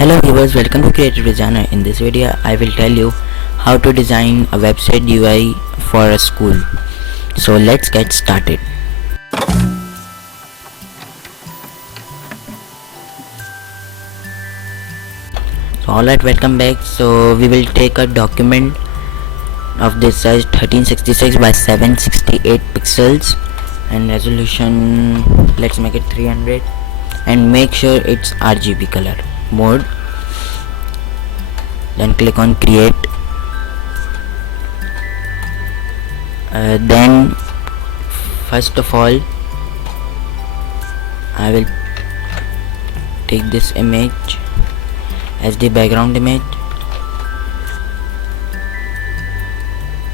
Hello viewers, welcome to Creative Designer. In this video I will tell you how to design a website UI for a school. So let's get started. So alright, welcome back. So we will take a document of this size 1366 by 768 pixels and resolution, let's make it 300, and make sure it's RGB color mode. Then click on create. Then first of all I will take this image as the background image.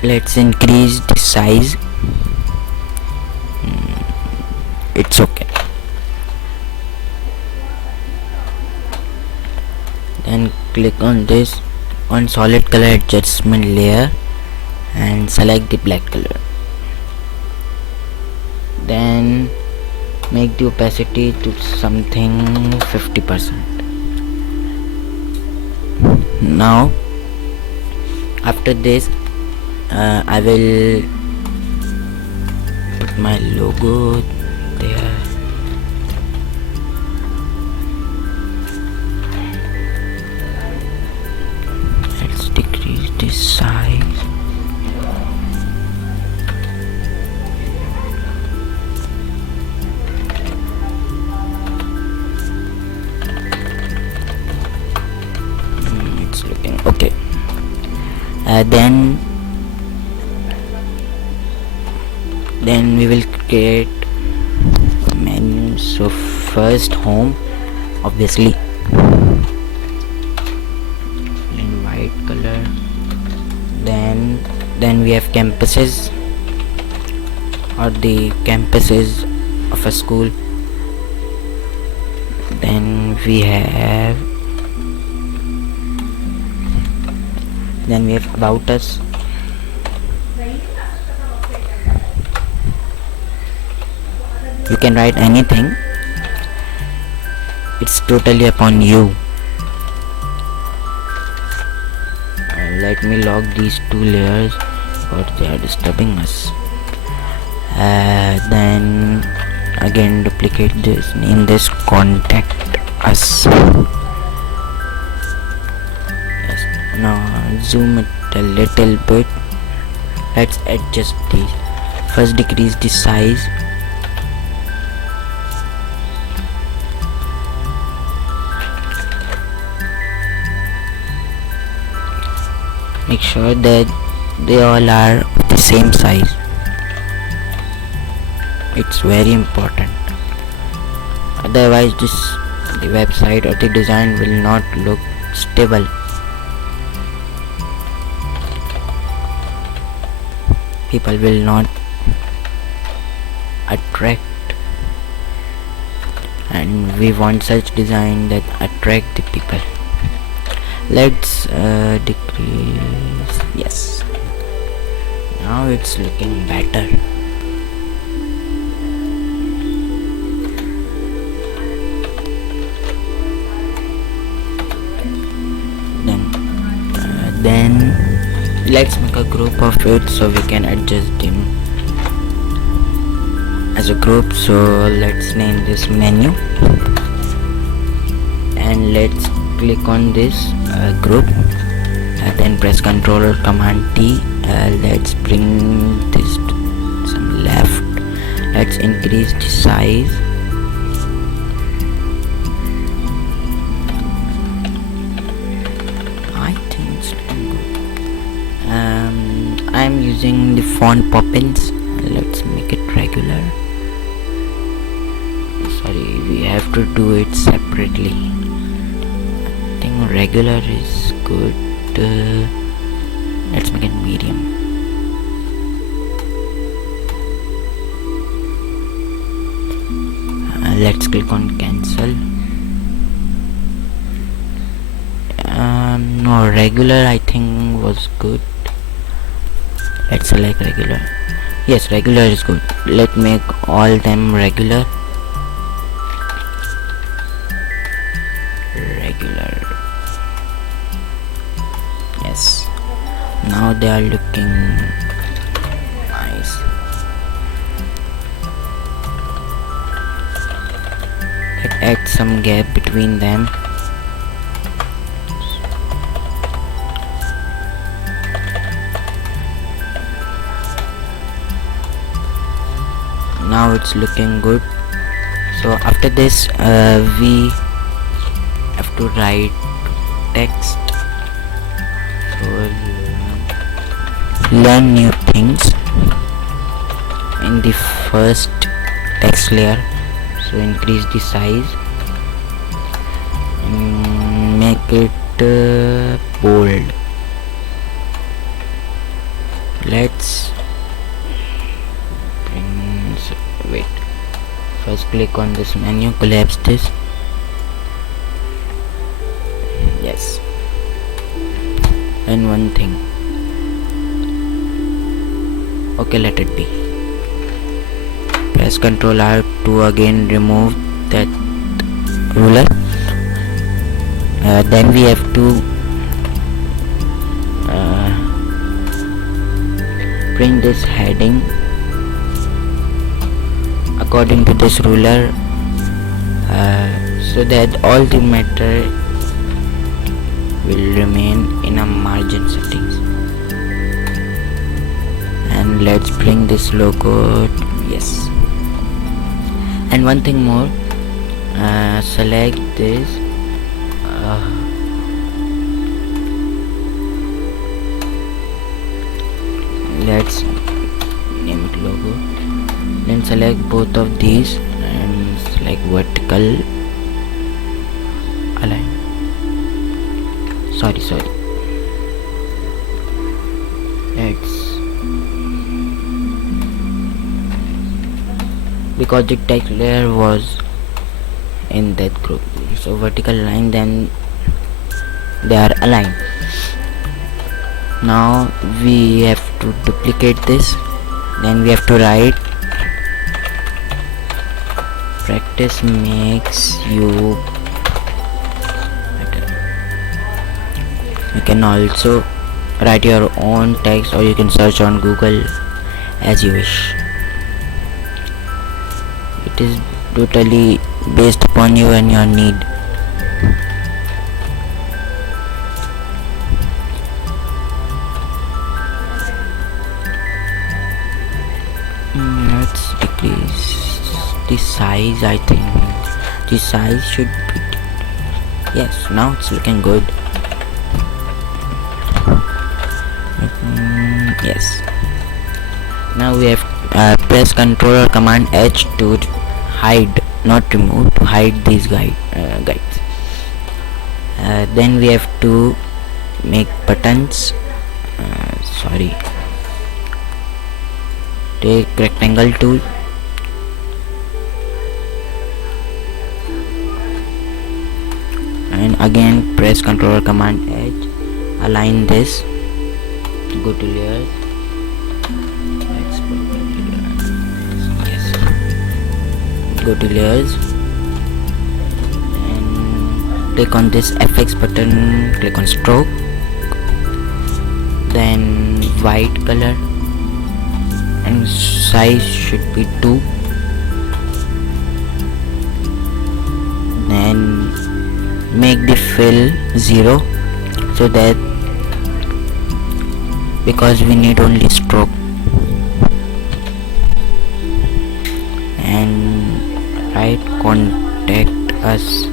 Let's increase the size. It's okay. Then click on this on solid color adjustment layer and select the black color. Then make the opacity to something 50%. Now after this I will put my logo there. Let's decrease the size. It's looking okay. Then we will create menu. So first home, obviously in white color. Then we have campuses, or the campuses of a school. Then we have about us. You can write anything, it's totally upon you. Let me lock these two layers because they are disturbing us. Then again duplicate this, name this contact us. Yes. Now zoom it a little bit. Let's adjust these. First decrease the size. Make sure that they all are of the same size. It's very important. Otherwise the website or the design will not look stable. People will not attract, and we want such design that attract the people. Let's decrease. Yes, now it's looking better. Then let's make a group of it so we can adjust them as a group. So let's name this menu and let's click on this group, and then press Ctrl or Command T. Let's bring this to some left. Let's increase the size. I think it's looking good. I'm using the font Poppins. Let's make it regular. Sorry, we have to do it separately. Regular is good. Let's make it medium. Let's click on cancel. No, regular I think was good. Let's select regular. Yes, regular is good. Let's make all them regular. Regular. Now they are looking nice. Let's add some gap between them. Now it's looking good. So after this we have to write text. So learn new things in the first text layer. So increase the size and make it bold. Let's wait, first click on this menu, collapse this. Yes. And one thing, okay, let it be. Press Ctrl R to again remove that ruler. Then we have to bring this heading according to this ruler, so that all the matter will remain in a margin settings. And let's bring this logo. Yes. And one thing more, select this let's name it logo. Then select both of these and select vertical align. Sorry. Let's, because the text layer was in that group, so vertical line, then they are aligned. Now we have to duplicate this. Then we have to write practice makes you better. You can also write your own text, or you can search on Google as you wish. It is totally based upon you and your need. Let's decrease the size. I think the size should be, yes, now it's looking good. Yes. Now we have press Ctrl or Command H to hide, not remove, to hide these guides. Then we have to make buttons. Take rectangle tool and again press Ctrl or Command H, align this, go to layers, go to layers and click on this FX button, click on stroke, then white color and size should be 2. Then make the fill 0, so that, because we need only stroke, and write contact us,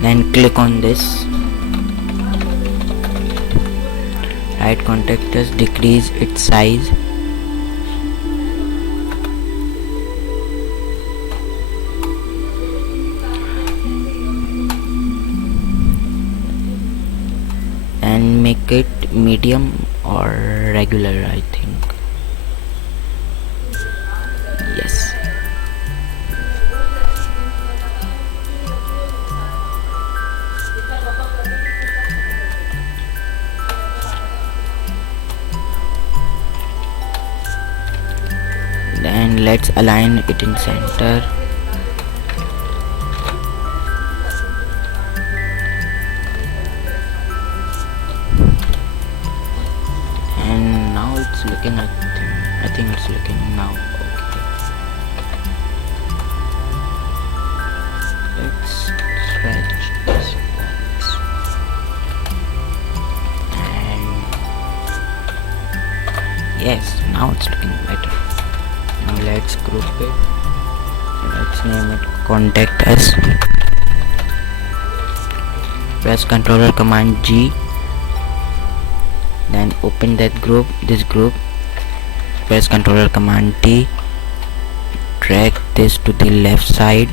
then click on this, write contact us, decrease its size, and make it medium or regular, I think. Yes. Then let's align it in center. think it's looking now okay. Let's stretch this box and yes, now it's looking better. Now let's group it. Let's name it contact us. Press Ctrl or Command G, then open that group, this group. Press Ctrl or Command T, drag this to the left side,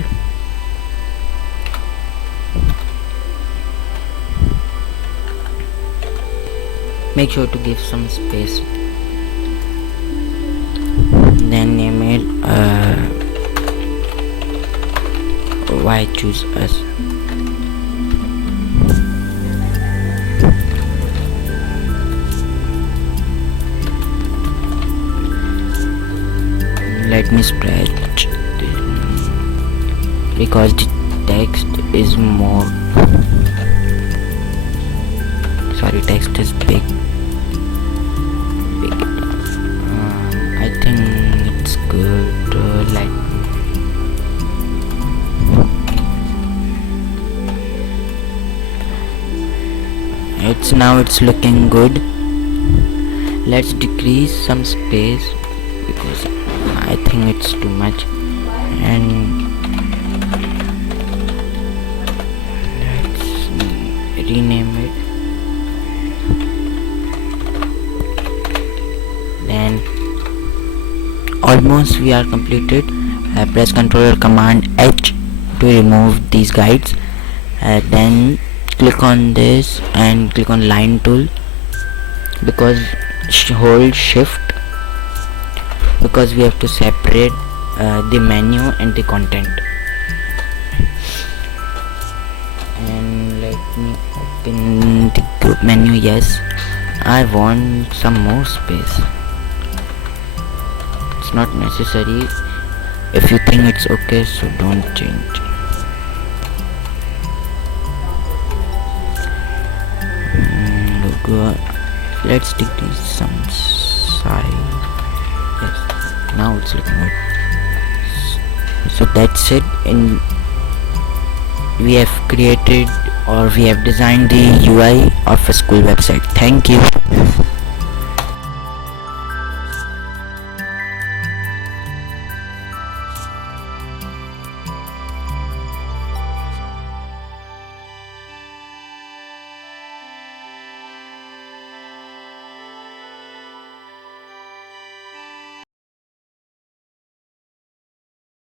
make sure to give some space, then name it why choose us. Let me stretch this because the text is more, sorry, text is big. I think it's good. It's looking good. Let's decrease some space because I think it's too much, and let's rename it. Then almost we are completed. Press Ctrl or Command H to remove these guides. Then click on this and click on line tool, because hold shift, because we have to separate the menu and the content. And let me open the group menu. Yes, I want some more space. It's not necessary. If you think it's okay, so don't change. Logo, let's decrease some size. Yes, now it's looking good. So that's it. And we have created, or we have designed the UI of a school website. Thank you.